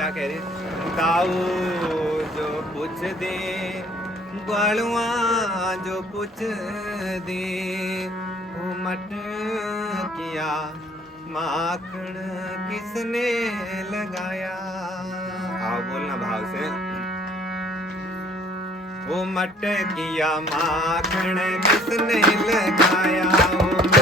क्या कह रही, दाऊ जो पूछ दे ग्वालुआ जो पूछ दे, वो मट किया माखण किसने लगाया। आओ बोलना भाव से। वो मट किया माखण किसने लगाया, वो मट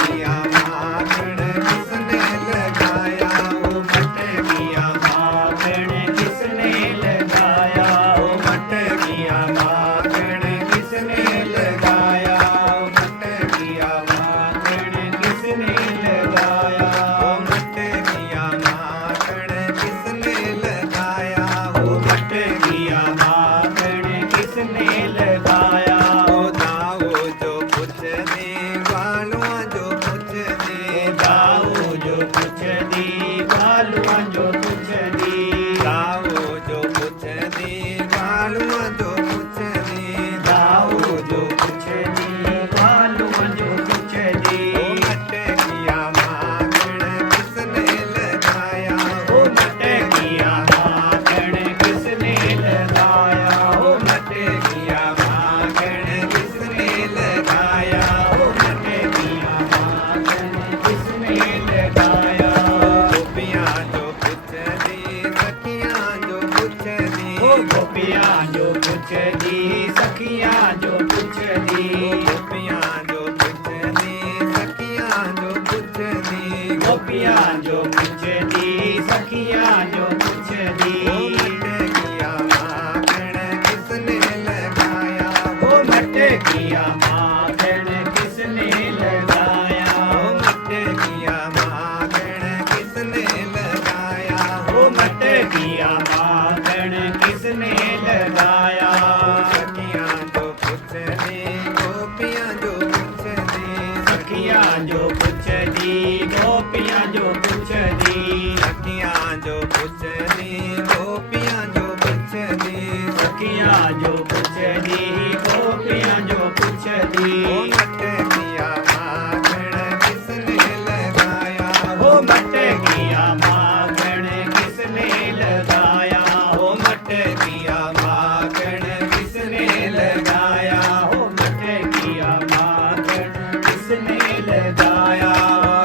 किया माखण किसने लगाया, वो मट किया माखण किसने लगाया, वो मट किया माखण किसने लगाया, वो मट किया माखण किसने लगाया, वो मट किया माखण किसने लगाया, वो मट किया माखण किसने लगाया। ओ दाऊ जो पूछ दे ग्वालुआ जो पूछ दे, दाऊ जो पूछ दे ग्वालुआ जो पूछ दे, दाऊ जो पूछ दे ग्वालुआ जो पूछ दे, दाऊ जो पूछ दे ग्वालुआ जो पूछ दे। ओ मट किया माखण किसने लगाया, ओ मट किया माखण किसने लगाया, ओ मट किया माखण किसने लगाया, ओ मट किया माखण किसने लगाया। गोपियाँ जो पूछ दी सखियाँ जो पूछ दी, ओ गोपियाँ जो पूछ दी सखियाँ जो पूछ दी, गोपियाँ जो पूछ दी सखियाँ जो पूछ दी, गोपियाँ जो पूछ दी सखियाँ जो पूछ दी। ओ मट किया माखण किसने लगाया, ओ मट किया माखण किसने लगाया, ओ मट किया माखण किसने लगाया, ओ मट किया माखण किसने लगाया। सखियाँ जो पूछ दी गोपियाँ जो पूछ दी, सखियाँ जो पूछ दी गोपियाँ जो पूछ दी, सखियाँ जो पूछ दी गोपियाँ जो पूछ दी, सखियाँ जो पूछ दी गोपियाँ जो पूछ दी। ओ मट किया माखण किसने लगाया, ओ मट किया माखण किसने लगाया, ओ मट किया माखण किसने लगाया, ओ मट किया माखण किसने लगाया।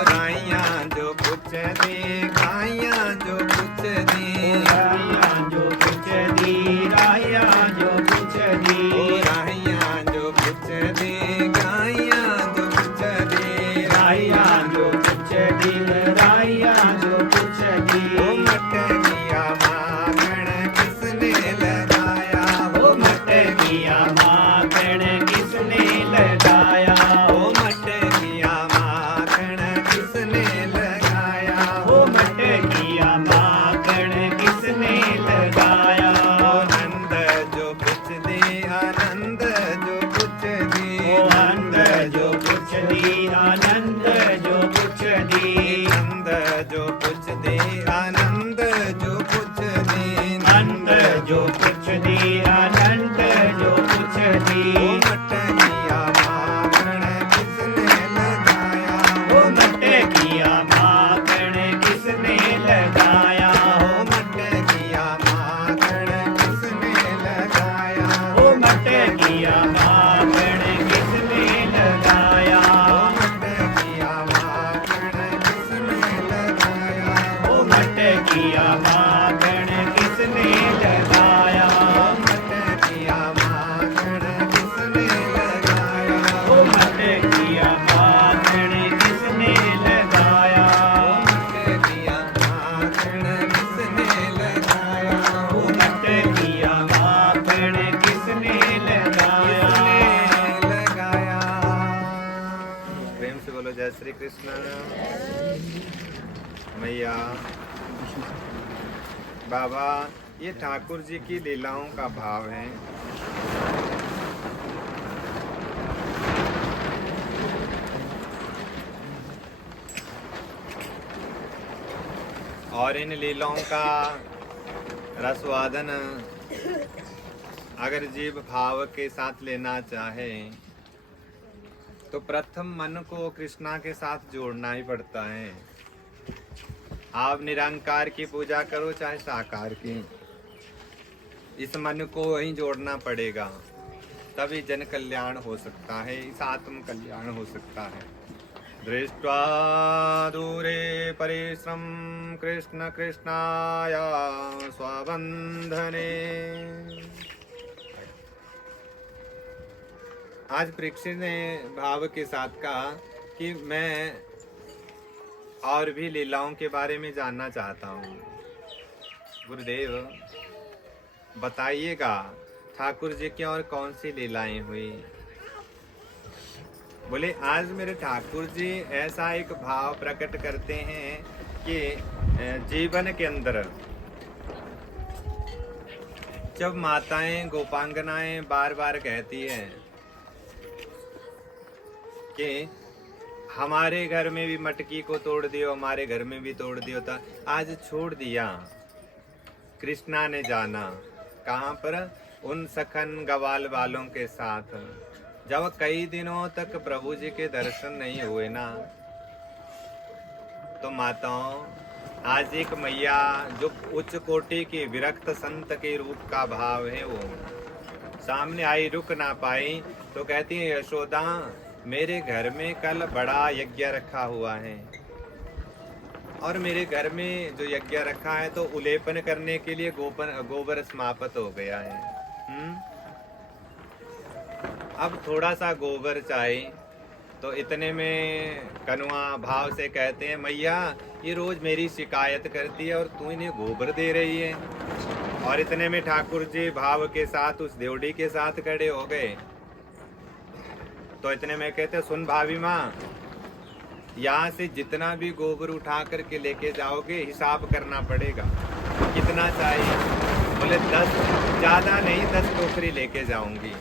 गाइयाँ जो पूछ दी गाइयाँ जो पूछ दी, गाइयाँ जो पूछ दी गाइयाँ जो पूछ दी, गाइयाँ जो पूछ दी गाइयाँ जो पूछ दी, गाइयाँ जो पूछ दी गाइयाँ जो पूछ दी। ओ मट किया माखण किसने लगाया, ओ मट किया माखण किसने लगाया, ओ मट किया माखण किसने लगाया, ओ मट किया माखण किसने लगाया। आनंद जो पूछ दी आनंद जो पूछ दी, ओ आनंद जो पूछ दी आनंद जो पूछ दी, आनंद जो पूछ दी आनंद जो पूछ दी, आनंद जो पूछ दी आनंद जो पूछ दी। ओ मट किया माखण किसने लगाया, ओ मट किया माखण किसने लगाया, ओ मट किया माखण किसने लगाया, ओ मट किया माखण किसने लगाया, ओ मट किया माखण किसने लगाया, ओ मट किया माखण किसने लगाया, ओ मट किया माखण किसने लगाया, ओ मट किया माखण किसने लगाया, ओ मट किया माखण किसने लगाया, ओ मट किया माखण किसने लगाया। प्रेम से बोलो जय श्री कृष्ण। मैया बाबा ये ठाकुर जी की लीलाओं का भाव है। और इन लीलाओं का रसवादन अगर जीव भाव के साथ लेना चाहे तो प्रथम मन को कृष्णा के साथ जोड़ना ही पड़ता है। आप निरंकार की पूजा करो चाहे साकार की, इस मन को ही जोड़ना पड़ेगा, तभी जन कल्याण हो सकता है, इस आत्म कल्याण हो सकता है। दृष्ट्वा दूरे परिश्रम कृष्ण कृष्णाय स्वबंधने। आज परीक्षित ने भाव के साथ कहा कि मैं और भी लीलाओं के बारे में जानना चाहता हूँ। गुरुदेव बताइएगा ठाकुर जी की और कौन सी लीलाएं हुई। बोले आज मेरे ठाकुर जी ऐसा एक भाव प्रकट करते हैं कि जीवन के अंदर जब माताएं गोपांगनाएं बार बार कहती हैं कि हमारे घर में भी मटकी को तोड़ दियो, हमारे घर में भी तोड़ दियो, था आज छोड़ दिया। कृष्णा ने जाना कहाँ पर, उन सखन गवाल वालों के साथ। जब कई दिनों तक प्रभु जी के दर्शन नहीं हुए ना, तो माताओं आज एक मैया जो उच्च कोटि की विरक्त संत के रूप का भाव है, वो सामने आई, रुक ना पाई, तो कहती है यशोदा मेरे घर में कल बड़ा यज्ञ रखा हुआ है, और मेरे घर में जो यज्ञ रखा है तो उलेपन करने के लिए गोबर समाप्त हो गया है। अब थोड़ा सा गोबर चाहिए। तो इतने में कनुआ भाव से कहते हैं मैया ये रोज मेरी शिकायत करती है और तू इन्हें गोबर दे रही है। और इतने में ठाकुर जी भाव के साथ उस देवड़ी के साथ खड़े हो गए। तो इतने में कहते सुन भाभी माँ, यहाँ से जितना भी गोबर उठा करके लेके जाओगे हिसाब करना पड़ेगा, कितना चाहिए। बोले 10, ज़्यादा नहीं 10 टोकरी लेके जाऊंगी।